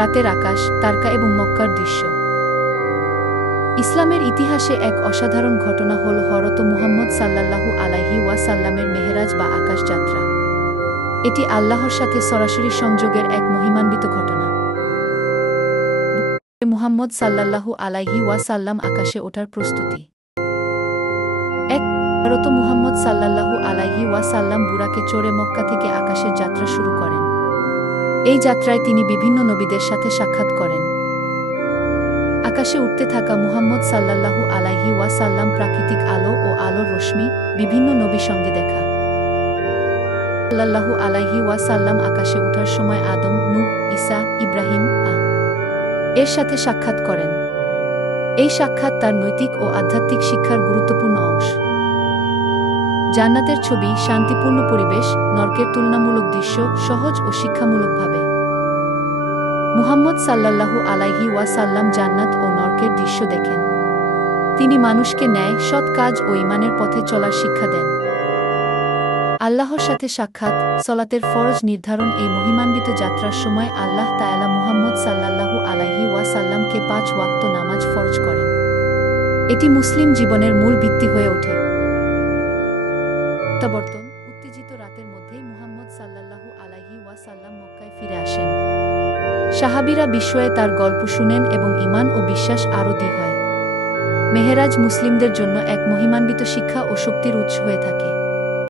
রাতের আকাশ, তারকা এবং মক্কার দৃশ্য। ইসলামের ইতিহাসে এক অসাধারণ ঘটনা হল হরত মুহাম্মদ সাল্লাল্লাহু আলাইহি ওয়াসাল্লামের মেহেরাজ বা আকাশ যাত্রা। এটি আল্লাহর সাথে সরাসরি সংযোগের এক মহিমান্বিত ঘটনা। মুহাম্মদ সাল্লাল্লাহু আলাইহি ওয়াসাল্লাম আকাশে ওঠার প্রস্তুতি। এক হরত মুহাম্মদ সাল্লাল্লাহু আলাইহি ওয়াসাল্লাম বুরাকে চড়ে মক্কা থেকে আকাশের যাত্রা শুরু করেন। এই যাত্রায় তিনি বিভিন্ন নবীদের সাথে সাক্ষাৎ করেন। আকাশে উঠতে থাকা মুহাম্মদ সাল্লাল্লাহু আলাইহি ওয়াসাল্লাম প্রাকৃতিক আলো ও আলোর রশ্মি বিভিন্ন নবী সঙ্গে দেখা। সাল্লাল্লাহু আলাইহি ওয়াসাল্লাম আকাশে ওঠার সময় আদম, নূহ, ঈসা, ইব্রাহিম, আ। এর সাথে সাক্ষাৎ করেন। এই সাক্ষাৎ তার নৈতিক ও আধ্যাত্মিক শিক্ষার গুরুত্বপূর্ণ অংশ। জান্নাতের ছবি শান্তিপূর্ণ পরিবেশ, নরকের তুলনামূলক দৃশ্য সহজ ও শিক্ষামূলকভাবে। মুহাম্মদ সাল্লাল্লাহু আলাইহি ওয়াসাল্লাম জান্নাত ও নরকের দৃশ্য দেখেন। তিনি মানুষকে ন্যায়, সৎ কাজ ও ইমানের পথে চলার শিক্ষা দেন। আল্লাহর সাথে সাক্ষাৎ, সলাতের ফরজ নির্ধারণ এই মহিমান্বিত যাত্রার সময় আল্লাহ তায়ালা মুহাম্মদ সাল্লাল্লাহু আলাইহি ওয়াসাল্লামকে পাঁচ ওয়াক্ত নামাজ ফরজ করেন। এটি মুসলিম জীবনের মূল ভিত্তি হয়ে ওঠে। প্রত্যাবর্তন, উত্তেজিত রাতের মধ্যেই মুহাম্মদ সাল্লাল্লাহু আলাইহি ওয়াসাল্লাম মক্কায় ফিরে আসেন। সাহাবিরা বিস্ময়ে তার গল্প শুনেন এবং ইমান ও বিশ্বাস আরও হয়। মেহেরাজ মুসলিমদের জন্য এক মহিমান্বিত শিক্ষা ও শক্তির উৎস হয়ে থাকে।